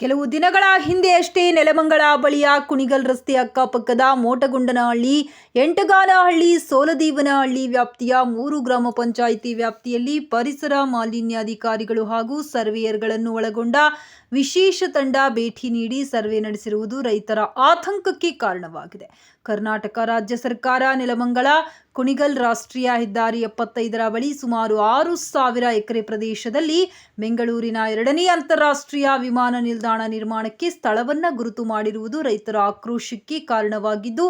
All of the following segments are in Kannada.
ಕೆಲವು ದಿನಗಳ ಹಿಂದೆಯಷ್ಟೇ ನೆಲಮಂಗಳ ಬಳಿಯ ಕುಣಿಗಲ್ ರಸ್ತೆ ಅಕ್ಕಪಕ್ಕದ ಮೋಟಗುಂಡನಹಳ್ಳಿ, ಎಂಟಗಾನಹಳ್ಳಿ, ಸೋಲದೀವನಹಳ್ಳಿ ವ್ಯಾಪ್ತಿಯ ಮೂರು ಗ್ರಾಮ ಪಂಚಾಯಿತಿ ವ್ಯಾಪ್ತಿಯಲ್ಲಿ ಪರಿಸರ ಮಾಲಿನ್ಯಾಧಿಕಾರಿಗಳು ಹಾಗೂ ಸರ್ವೇಯರ್ಗಳನ್ನು ಒಳಗೊಂಡ ವಿಶೇಷ ತಂಡ ಭೇಟಿ ನೀಡಿ ಸರ್ವೆ ನಡೆಸಿರುವುದು ರೈತರ ಆತಂಕಕ್ಕೆ ಕಾರಣವಾಗಿದೆ. ಕರ್ನಾಟಕ ರಾಜ್ಯ ಸರ್ಕಾರ ನೆಲಮಂಗಲ ಕುಣಿಗಲ್ ರಾಷ್ಟ್ರೀಯ ಹೆದ್ದಾರಿ ಎಪ್ಪತ್ತೈದರ ಬಳಿ ಸುಮಾರು ಆರು ಸಾವಿರ ಎಕರೆ ಪ್ರದೇಶದಲ್ಲಿ ಬೆಂಗಳೂರಿನ ಎರಡನೇ ಅಂತಾರಾಷ್ಟ್ರೀಯ ವಿಮಾನ ನಿಲ್ದಾಣ ನಿರ್ಮಾಣಕ್ಕೆ ಸ್ಥಳವನ್ನು ಗುರುತು ಮಾಡಿರುವುದು ರೈತರ ಆಕ್ರೋಶಕ್ಕೆ ಕಾರಣವಾಗಿದ್ದು,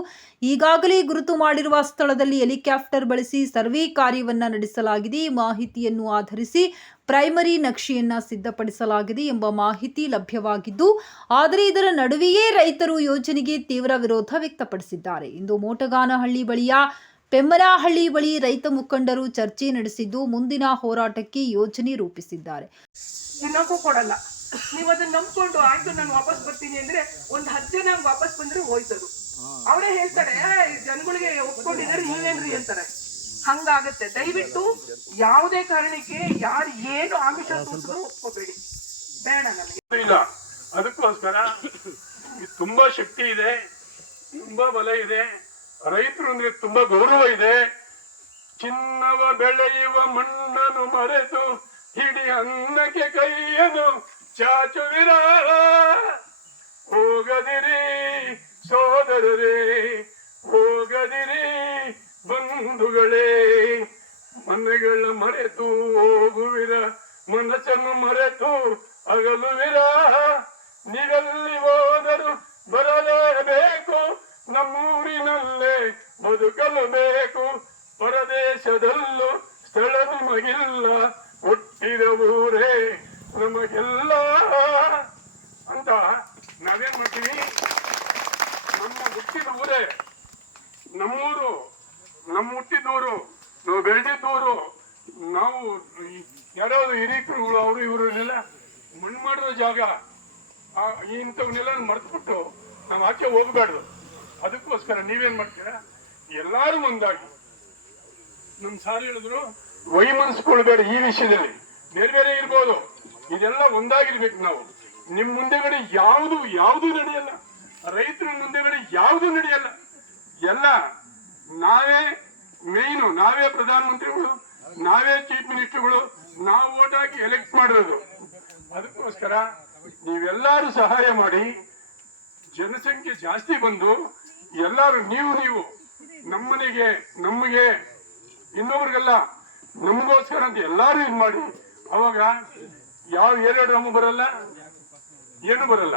ಈಗಾಗಲೇ ಗುರುತು ಮಾಡಿರುವ ಸ್ಥಳದಲ್ಲಿ ಹೆಲಿಕಾಪ್ಟರ್ ಬಳಸಿ ಸರ್ವೆ ಕಾರ್ಯವನ್ನು ನಡೆಸಲಾಗಿದೆ. ಮಾಹಿತಿಯನ್ನು ಆಧರಿಸಿ ಪ್ರೈಮರಿ ನಕ್ಷೆಯನ್ನ ಸಿದ್ಧಪಡಿಸಲಾಗಿದೆ ಎಂಬ ಮಾಹಿತಿ ಲಭ್ಯವಾಗಿದ್ದು, ಆದರೆ ಇದರ ನಡುವೆಯೇ ರೈತರು ಯೋಜನೆಗೆ ತೀವ್ರ ವಿರೋಧ ವ್ಯಕ್ತಪಡಿಸಿದ್ದಾರೆ. ಇಂದು ಮೋಟಗಾನಹಳ್ಳಿ ಬಳಿಯ ಪೆಮ್ಮನಹಳ್ಳಿ ಬಳಿ ರೈತ ಮುಖಂಡರು ಚರ್ಚೆ ನಡೆಸಿದ್ದು ಮುಂದಿನ ಹೋರಾಟಕ್ಕೆ ಯೋಜನೆ ರೂಪಿಸಿದ್ದಾರೆ. ತಿನ್ನೋಕ್ಕೂ ಕೊಡಲ್ಲ. ನೀವು ಅದನ್ನ ನಂಬ್ಕೊಂಡು ಆಯ್ತು ನಾನು ವಾಪಸ್ ಬರ್ತೀನಿ ಅಂದ್ರೆ ಒಂದ್ ಹತ್ತು ಜನ ವಾಪಸ್ ಬಂದ್ರೆ ಹೋಯ್ತದು. ಅವರೇ ಹೇಳ್ತಾರೆ "ಏ, ಜನಗಳಿಗೆ ಒಪ್ಕೊಂಡಿದ್ದಾರೆ ನೀವೇನ್ರಿ ಅಂತಾರೆ ಹಂಗಾಗತ್ತೆ. ದಯವಿಟ್ಟು ಯಾವುದೇ ಕಾರಣಕ್ಕೆ ಯಾರು ಏನು ಆಮಿಷ ತೋರಿಸಿದ್ರು ಒಪ್ಕೋಬೇಡಿ. ಬೇಡ ನನಗೆ ಇಲ್ಲ ಅದಕ್ಕೋಸ್ಕರ ಇದು ತುಂಬಾ ಶಕ್ತಿ ಇದೆ ತುಂಬಾ ಬಲ ಇದೆ. ರೈತರು ಅಂದ್ರೆ ತುಂಬಾ ಗೌರವ ಇದೆ. ಚಿನ್ನವ ಬೆಳೆಯುವ ಮಣ್ಣನ್ನು ಮರೆತು ಹಿಡಿ ಅನ್ನಕ್ಕೆ ಕೈಯನು ಚಾಚುವಿರ ಹೋಗದಿರಿ ಸೋದರರೇ, ಹೋಗದಿರಿ ಬಂಧುಗಳೇ. ಮನೆಗಳ ಮರೆತು ಹೋಗುವಿರ, ಮನಸ್ಸನ್ನು ಮರೆತು ಅಗಲುವಿರ. ನೀವೆಲ್ಲಿ ಹೋದರು ಬರಲೇಬೇಕು. ಸ್ಥಳ ನಮಗೆಲ್ಲ ಹುಟ್ಟಿದ ಊರೇ ನಮಗೆಲ್ಲ. ಅಂತ ನಾವೇನ್ ಮಾಡ್ತೀವಿ? ನಮ್ಮ ಹುಟ್ಟಿದ ಊರೇ, ನಮ್ಮೂರು, ನಮ್ಮ ಹುಟ್ಟಿದೂರು, ನಾವು ಬೆಳೆದಿದ್ದೂರು, ನಾವು ಯಾರಾದ್ರು ಹಿರೀಕರುಗಳು, ಅವರು ಇವರು ಇಲ್ಲ ಮಣ್ಣು ಮಾಡಿರೋ ಜಾಗ ಇಂಥವನ್ನೆಲ್ಲ ಮರೆತುಬಿಟ್ಟು ನಾವು ಆಚೆ ಹೋಗ್ಬಾರ್ದು. ಅದಕ್ಕೋಸ್ಕರ ನೀವೇನ್ ಮಾಡ್ತೀರಾ? ಎಲ್ಲರೂ ಒಂದಾಗಿ. ನಮ್ ಸಾರ್ ಹೇಳಿದ್ರು ವೈಮನಸ್ಕೊಳ್ಬೇಡ ಈ ವಿಷಯದಲ್ಲಿ. ಬೇರೆ ಬೇರೆ ಇರ್ಬೋದು. ಇದೆಲ್ಲ ಒಂದಾಗಿರ್ಬೇಕು ನಾವು. ನಿಮ್ ಮುಂದೆಗಡೆ ಯಾವುದು ಯಾವುದು ನಡೆಯಲ್ಲ. ರೈತರ ಮುಂದೆಗಡೆ ಯಾವುದು ನಡೆಯಲ್ಲ. ಎಲ್ಲ ನಾವೇ ಮೇಯ್ನು. ನಾವೇ ಪ್ರಧಾನಮಂತ್ರಿಗಳು, ನಾವೇ ಚೀಫ್ ಮಿನಿಸ್ಟರ್ಗಳು, ನಾವು ಓಟ್ ಹಾಕಿ ಎಲೆಕ್ಟ್ ಮಾಡಿರೋದು. ಅದಕ್ಕೋಸ್ಕರ ನೀವೆಲ್ಲಾರು ಸಹಾಯ ಮಾಡಿ. ಜನಸಂಖ್ಯೆ ಜಾಸ್ತಿ ಬಂದು ಎಲ್ಲರೂ ನೀವು ನೀವು ನಮ್ಮನೆಗೆ, ನಮಗೆ ಇನ್ನೊಬ್ರಿಗೆಲ್ಲ ನಮಗೋಸ್ಕರ ಅಂತ ಎಲ್ಲಾರು ಇದು ಮಾಡಿ ಅವಾಗ ಯಾವ ಏರಿಯಾ ಡ್ರಾಮು ಬರಲ್ಲ? ಏನು ಬರಲ್ಲ.